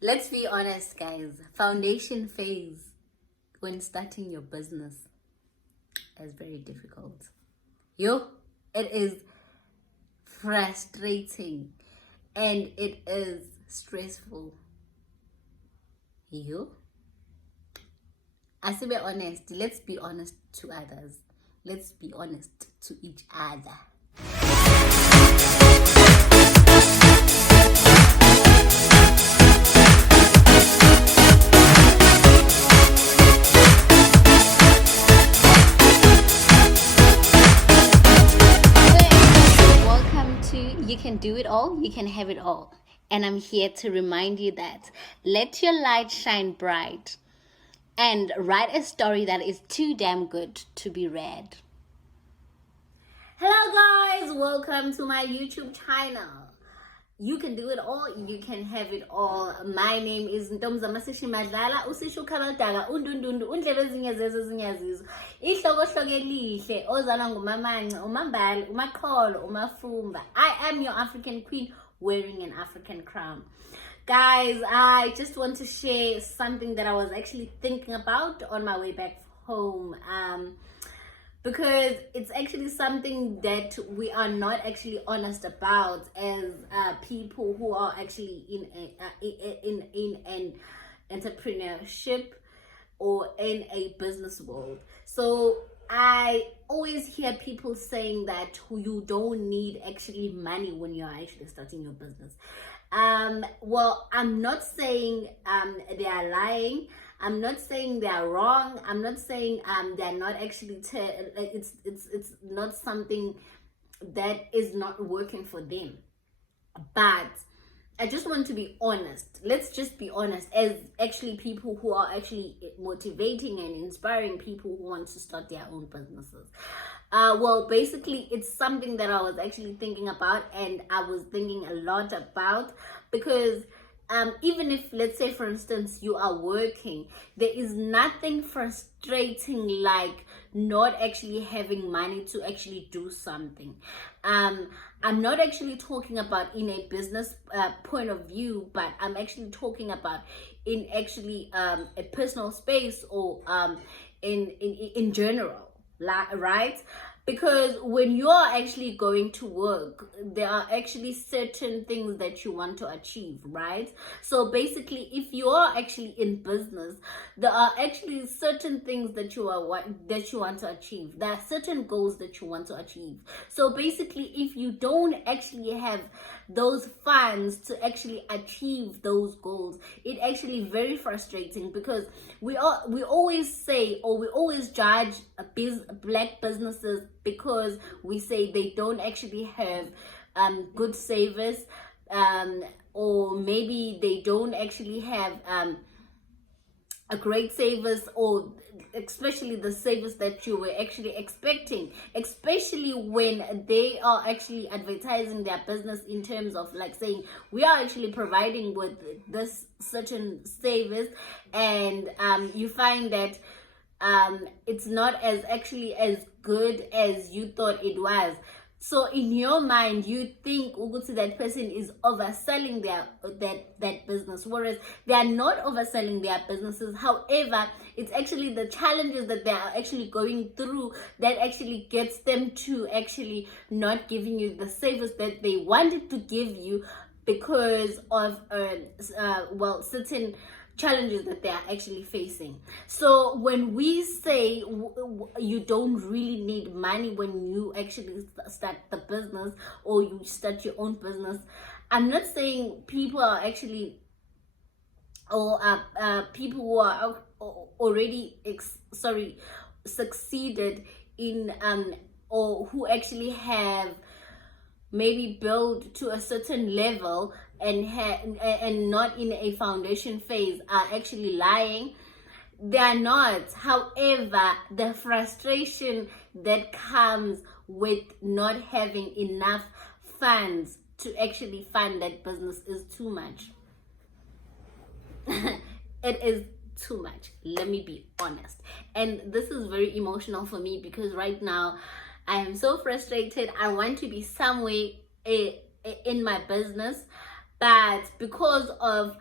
Let's be honest, guys. Foundation phase when starting your business is very difficult. It is frustrating and it is stressful. As be honest, let's be honest to others. Let's be honest to each other. Welcome to You Can Do It All, You Can Have It All. And I'm here to remind you that let your light shine bright and write a story that is too damn good to be read. Hello guys, welcome to my YouTube channel. You can do it all, you can have it all. My name is Ntomzama Madlala, usisho khaladaga, undundundu, undlebe ezinyazezo ezinyazizo. Ihlokohloke elihle, ozalwa ngumamanci, umambali, umaqholo, umafumba. I am your African queen wearing an African crown. Guys, I just want to share something that I was actually thinking about on my way back home. Because it's actually something that we are not actually honest about as people who are actually in an entrepreneurship or in a business world. So I always hear people saying that you don't need actually money when you're actually starting your business. Well, I'm not saying they are lying. I'm not saying they're wrong. I'm not saying they're not actually it's not something that is not working for them. But I just want to be honest. Let's just be honest as actually people who are actually motivating and inspiring people who want to start their own businesses. Well, basically, it's something that I was actually thinking about, and I was thinking a lot about because even if, let's say, for instance, you are working, there is nothing frustrating like not actually having money to actually do something. I'm not actually talking about in a business point of view, but I'm actually talking about in actually a personal space or in general, right? Because when you are actually going to work, there are actually certain things that you want to achieve, right? So basically, if you are actually in business, there are actually certain things that you want to achieve. There are certain goals that you want to achieve. So basically, if you don't actually have those funds to actually achieve those goals, it actually very frustrating because we always say, or we always judge black businesses because we say they don't actually have good savers, or maybe they don't actually have a great savers, or especially the savers that you were actually expecting, especially when they are actually advertising their business in terms of like saying we are actually providing with this certain savers, and you find that it's not as actually as good as you thought it was. So in your mind, you think that person is overselling that business, whereas they are not overselling their businesses. However, it's actually the challenges that they are actually going through that actually gets them to actually not giving you the savings that they wanted to give you because of certain challenges that they are actually facing. So when we say you don't really need money when you actually start the business or you start your own business, I'm not saying people are actually or people who are already succeeded in or who actually have maybe built to a certain level and not in a foundation phase are actually lying. They are not. However, the frustration that comes with not having enough funds to actually fund that business is too much. It is too much. Let me be honest. And this is very emotional for me because right now I am so frustrated. I want to be somewhere in my business, but because of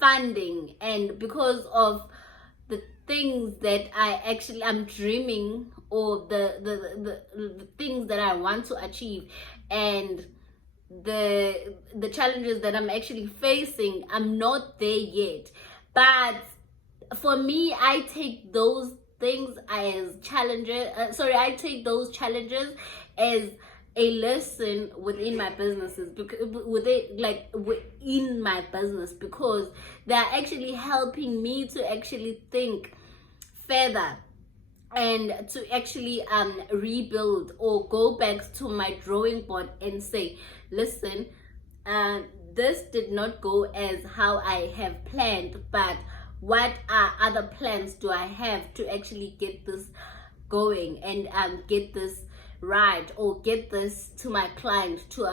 funding, and because of the things that I'm dreaming, or the things that I want to achieve, and the challenges that I'm actually facing, I'm not there yet. But for me, I take those things as challenges. I take those challenges as a lesson within my businesses, within my business, because they're actually helping me to actually think further, and to actually rebuild, or go back to my drawing board and say, listen, this did not go as how I have planned, but what other plans do I have to actually get this going, and get this right, or get this to my client to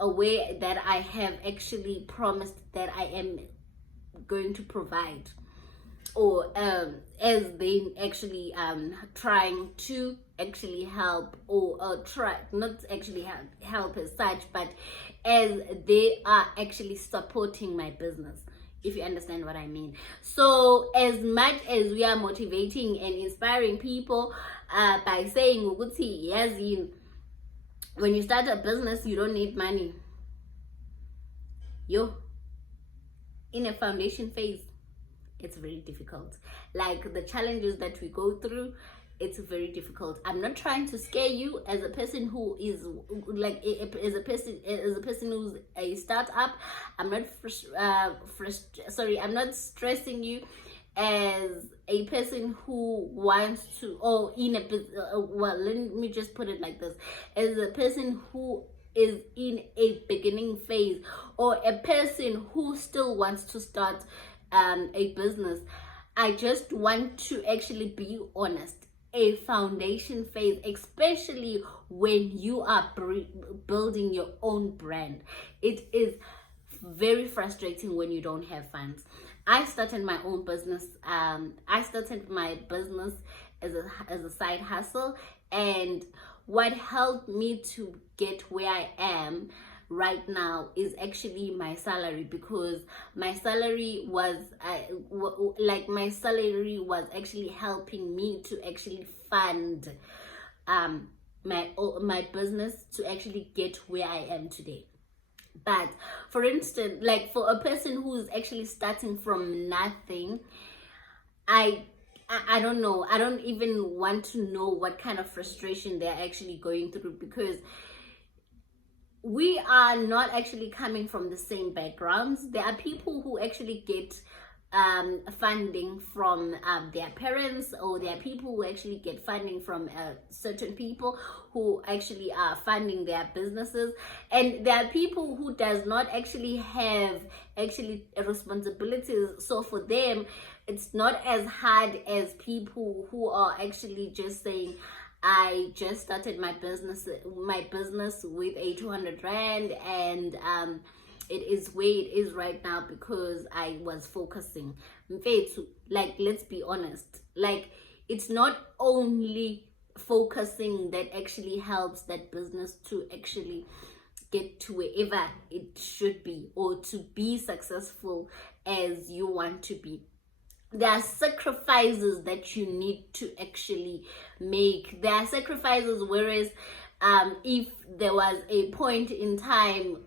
a way that I have actually promised that I am going to provide, or as they actually trying to actually help, or try not actually help as such, but as they are actually supporting my business, if you understand what I mean. So as much as we are motivating and inspiring people by saying ukuthi yazi, when you start a business you don't need money, in a foundation phase it's very difficult. Like the challenges that we go through, it's very difficult. I'm not trying to scare you as a person who is like as a person who's a startup. I'm not I'm not stressing you as a person who wants to, or in a well, let me just put it like this, as a person who is in a beginning phase, or a person who still wants to start a business. I just want to actually be honest. A foundation phase, especially when you are building your own brand, it is very frustrating when you don't have funds. I started my own business. I started my business as a side hustle, and what helped me to get where I am right now is actually my salary, because my salary was actually helping me to actually fund my business to actually get where I am today. But for instance, like for a person who's actually starting from nothing, I don't know, I don't even want to know what kind of frustration they're actually going through, because we are not actually coming from the same backgrounds. There are people who actually get funding from their parents, or there are people who actually get funding from certain people who actually are funding their businesses, and there are people who does not actually have actually responsibilities. So for them, it's not as hard as people who are actually just saying, I just started my business with a 200 rand, and it is where it is right now because I was focusing. Like, let's be honest, like it's not only focusing that actually helps that business to actually get to wherever it should be, or to be successful as you want to be. There are sacrifices that you need to actually make. There are sacrifices, whereas if there was a point in time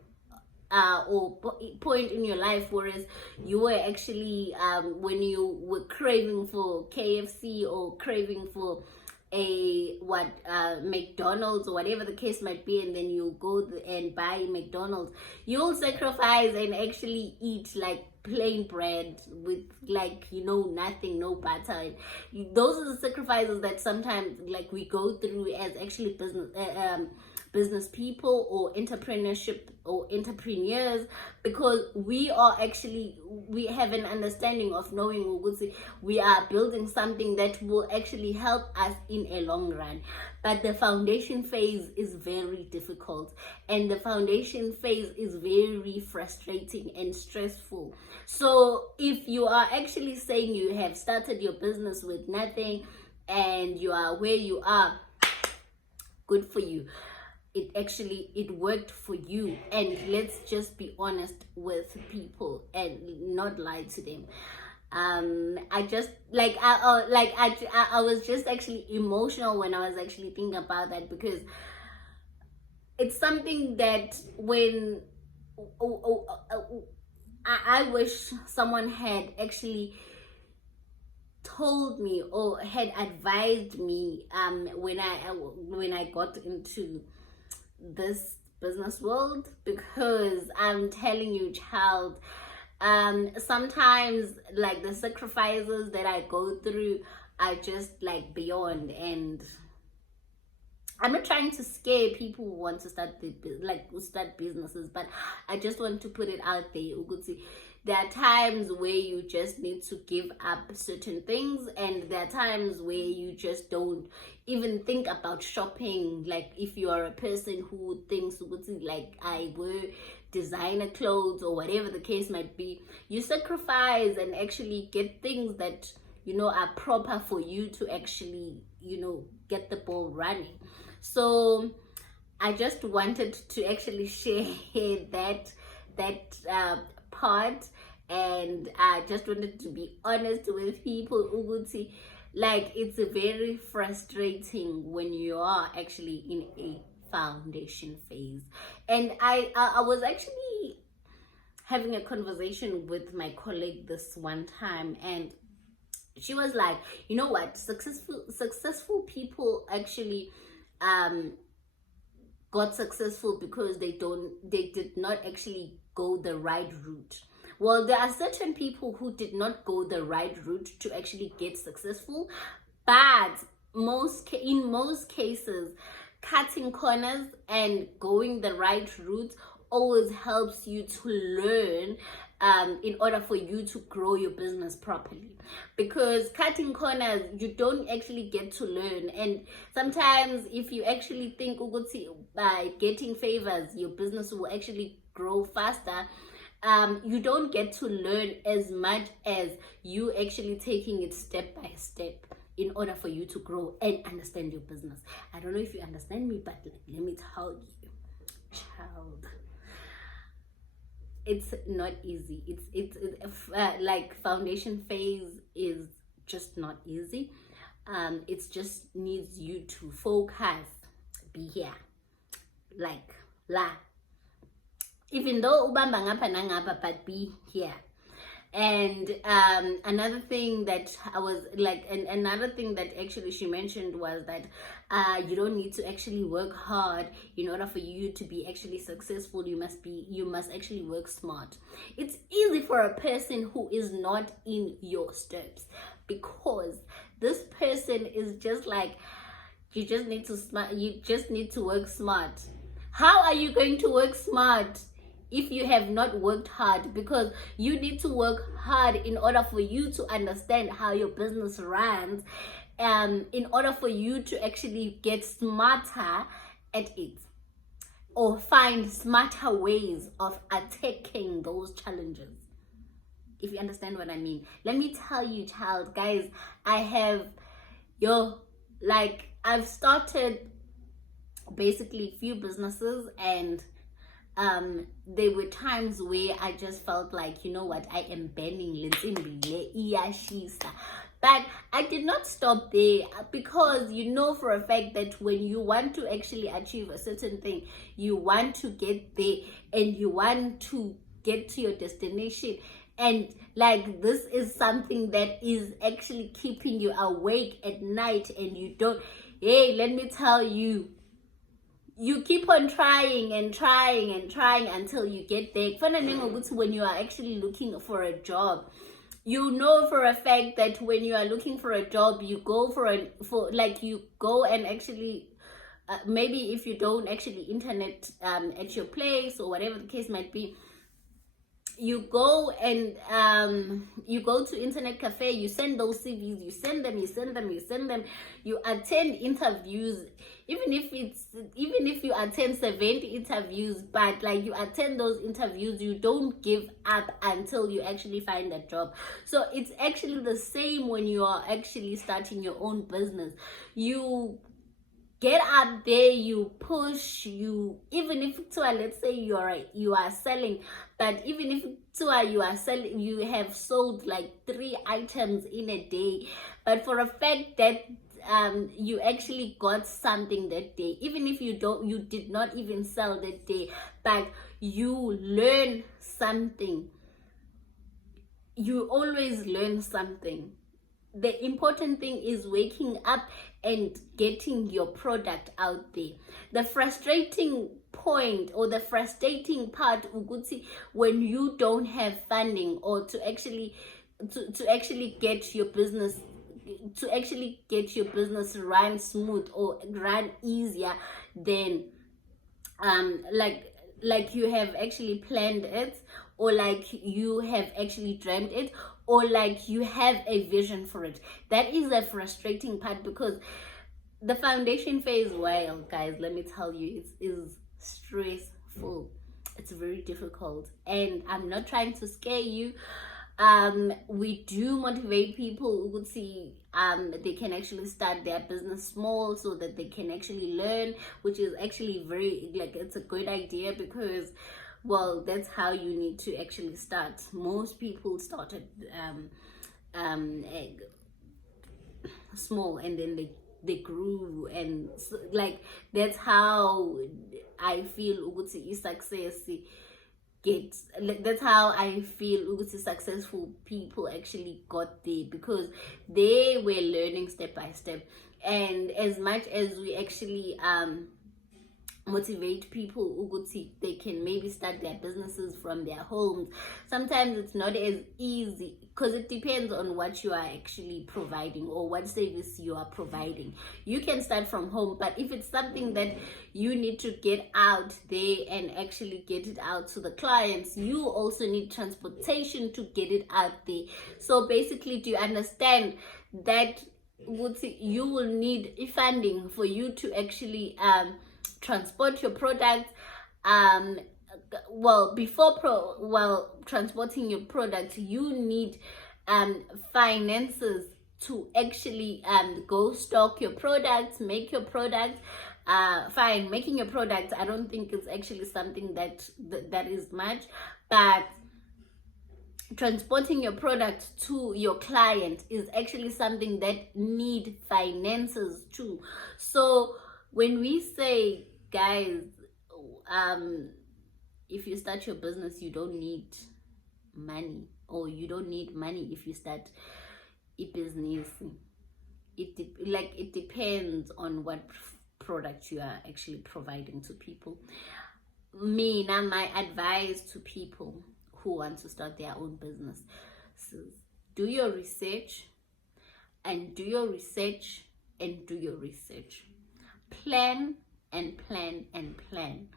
or point in your life, whereas you were actually when you were craving for KFC, or craving for a McDonald's, or whatever the case might be, and then you go and buy McDonald's, you'll sacrifice and actually eat like plain bread with nothing, no butter. Those are the sacrifices that sometimes like we go through as actually business people, or entrepreneurship, or entrepreneurs, because we have an understanding of knowing we are building something that will actually help us in a long run. But the foundation phase is very difficult, and the foundation phase is very frustrating and stressful. So if you are actually saying you have started your business with nothing and you are where you are, good for you. it worked for you. And let's just be honest with people and not lie to them. I just I was just actually emotional when I was actually thinking about that, because it's something that when I wish someone had actually told me or had advised me when I got into this business world. Because I'm telling you, child, sometimes like the sacrifices that I go through are just like beyond. And I'm not trying to scare people who want to start businesses, but I just want to put it out there, Uguti. There are times where you just need to give up certain things, and there are times where you just don't even think about shopping. Like if you are a person who thinks, Uguti, like I wear designer clothes or whatever the case might be, you sacrifice and actually get things that are proper for you to actually get the ball running. So I just wanted to actually share that part, and I just wanted to be honest with people, Uguti. Like, it's very frustrating when you are actually in a foundation phase. And I was actually having a conversation with my colleague this one time, and she was like, you know what, successful people actually got successful because they did not actually go the right route. Well, there are certain people who did not go the right route to actually get successful, but in most cases, cutting corners and going the right route always helps you to learn in order for you to grow your business properly. Because cutting corners, you don't actually get to learn. And sometimes if you actually think by getting favors your business will actually grow faster, you don't get to learn as much as you actually taking it step by step in order for you to grow and understand your business. I don't know if you understand me, but let me tell you, child, it's not easy. It's like foundation phase is just not easy. It just needs you to focus, be here, like la. Even though ubamba ngapha nangapha, but be here. And another thing that I was like, and another thing that actually she mentioned was that you don't need to actually work hard in order for you to be actually successful. You must actually work smart. It's easy for a person who is not in your steps, because this person is just like, you just need to work smart. How are you going to work smart if you have not worked hard? Because you need to work hard in order for you to understand how your business runs, in order for you to actually get smarter at it, or find smarter ways of attacking those challenges. If you understand what I mean. Let me tell you, child, guys, I've started basically few businesses, and there were times where I just felt like, you know what, I am banning Linsimbi Iyashisa. But I did not stop there, because you know for a fact that when you want to actually achieve a certain thing, you want to get there and you want to get to your destination. And like, this is something that is actually keeping you awake at night, and you don't, hey, let me tell you, you keep on trying and trying and trying until you get there. When you are actually looking for a job, you know for a fact that when you are looking for a job, you go you go and actually maybe if you don't actually internet at your place or whatever the case might be, you go and you go to internet cafe, you send those CVs, you send them, you attend interviews, even if you attend 70 interviews, but like you attend those interviews, you don't give up until you actually find a job. So it's actually the same when you are actually starting your own business. You get out there, you push, you, even if let's say you are selling, but even if you are selling, you have sold like 3 items in a day, but for a fact that you actually got something that day, even if you did not even sell that day, but you learn something. You always learn something. The important thing is waking up and getting your product out there. The frustrating point or the frustrating part, Uguti, when you don't have funding or to actually get your business run smooth or run easier than like you have actually planned it, or like you have actually dreamt it, or like you have a vision for it. That is a frustrating part, because the foundation phase, well, guys, let me tell you, it is stressful. It's very difficult, and I'm not trying to scare you. We do motivate people who would see they can actually start their business small so that they can actually learn, which is actually very, like, it's a good idea, because well, that's how you need to actually start. Most people started small, and then they grew, and so, like, that's how I feel ukuthi success gets, that's how I feel ukuthi successful people actually got there, because they were learning step by step. And as much as we actually motivate people ukuthi they can maybe start their businesses from their homes, sometimes it's not as easy, because it depends on what you are actually providing or what service you are providing. You can start from home, but if it's something that you need to get out there and actually get it out to the clients, you also need transportation to get it out there. So basically, do you understand that you will need funding for you to actually transport your products? Before transporting your product, you need finances to actually go stock your products, make your products. Making your products, I don't think it's actually something that is much, but transporting your product to your client is actually something that need finances too. So when we say, guys, if you start your business, you don't need money, or you don't need money if you start a business. It depends on what product you are actually providing to people. My advice to people who want to start their own business: so do your research, and do your research, and do your research. Plan and plan and plan,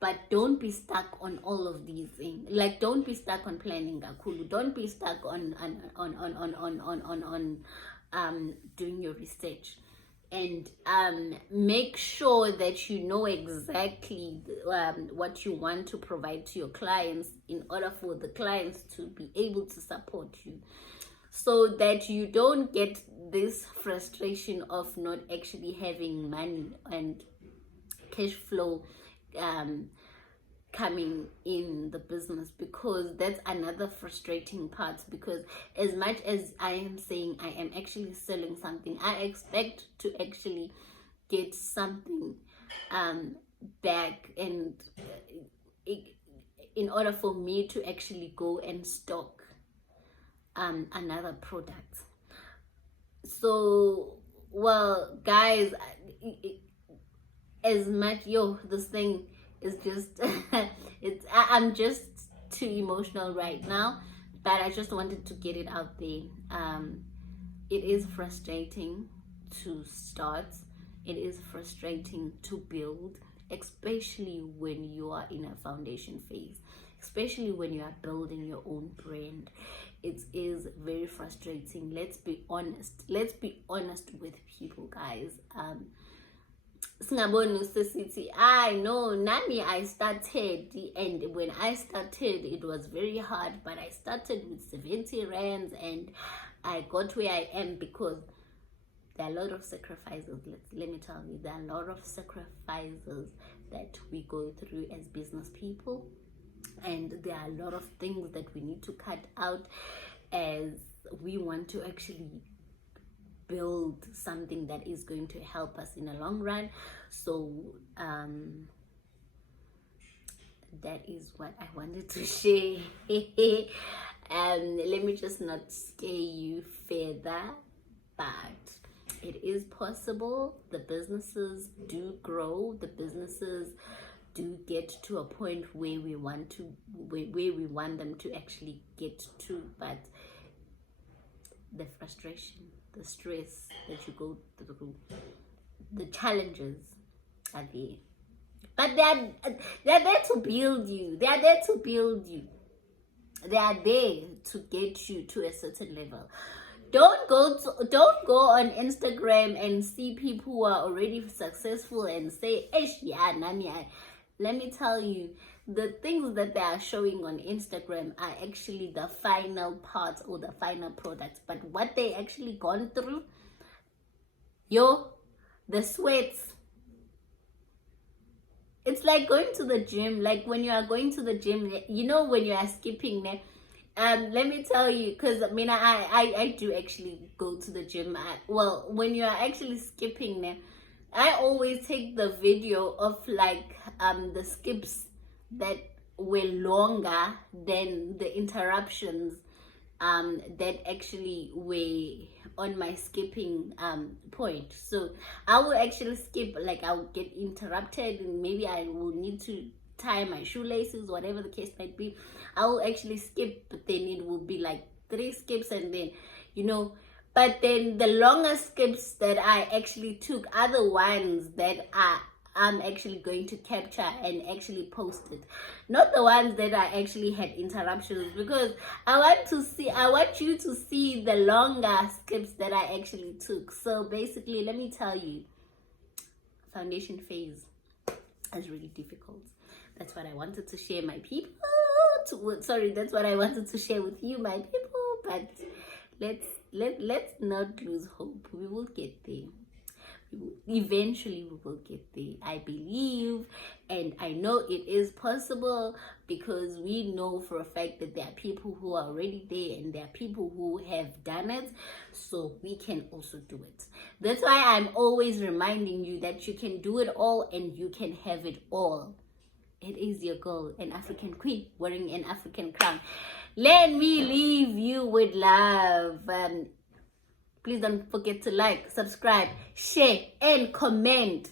but don't be stuck on all of these things. Like, don't be stuck on planning kakulu. Don't be stuck on doing your research, and make sure that you know exactly what you want to provide to your clients, in order for the clients to be able to support you, so that you don't get this frustration of not actually having money and cash flow coming in the business, because that's another frustrating part. Because as much as I am saying I am actually selling something, I expect to actually get something back, and in order for me to actually go and stock another product. So, well, guys, as much this thing is just I'm just too emotional right now, but I just wanted to get it out there. It is frustrating to start, it is frustrating to build, especially when you are in a foundation phase, especially when you are building your own brand. It is very frustrating. Let's be honest with people, guys. I know Nami, I started, and when I started it was very hard, but I started with 70 rands and I got where I am, because there are a lot of sacrifices. Let me tell you, there are a lot of sacrifices that we go through as business people, and there are a lot of things that we need to cut out as we want to actually build something that is going to help us in the long run. So that is what I wanted to share. Let me just not scare you further, but it is possible. The businesses do grow, the businesses do get to a point where we want them to actually get to, but the frustration, the stress that you go through, the challenges are there. But they're there to build you. They are there to build you. They are there to get you to a certain level. Don't go on Instagram and see people who are already successful and say, yeah, nani. Let me tell you, the things that they are showing on Instagram are actually the final part or the final product. But what they actually gone through, the sweats. It's like going to the gym. Like when you are going to the gym, when you are skipping, let me tell you, because I do actually go to the gym. When you are actually skipping, I always take the video of the skips that were longer than the interruptions that actually were on my skipping point. So I will actually skip, I'll get interrupted and maybe I will need to tie my shoelaces, whatever the case might be. I will actually skip, but then it will be 3 skips, and then but then the longest skips that I actually took are the ones that I'm actually going to capture and actually post it, not the ones that I actually had interruptions, because I want you to see the longer skips that I actually took. So basically, let me tell you, foundation phase is really difficult. That's what I wanted to share, my people. That's what I wanted to share with you, my people. But let's not lose hope. We will get there. Eventually we will get there, I believe, and I know it is possible, because we know for a fact that there are people who are already there and there are people who have done it, so we can also do it. That's why I'm always reminding you that you can do it all and you can have it all. It is your goal, an African queen wearing an African crown. Let me leave you with love. Please don't forget to like, subscribe, share, and comment.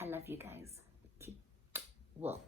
I love you guys. Keep well.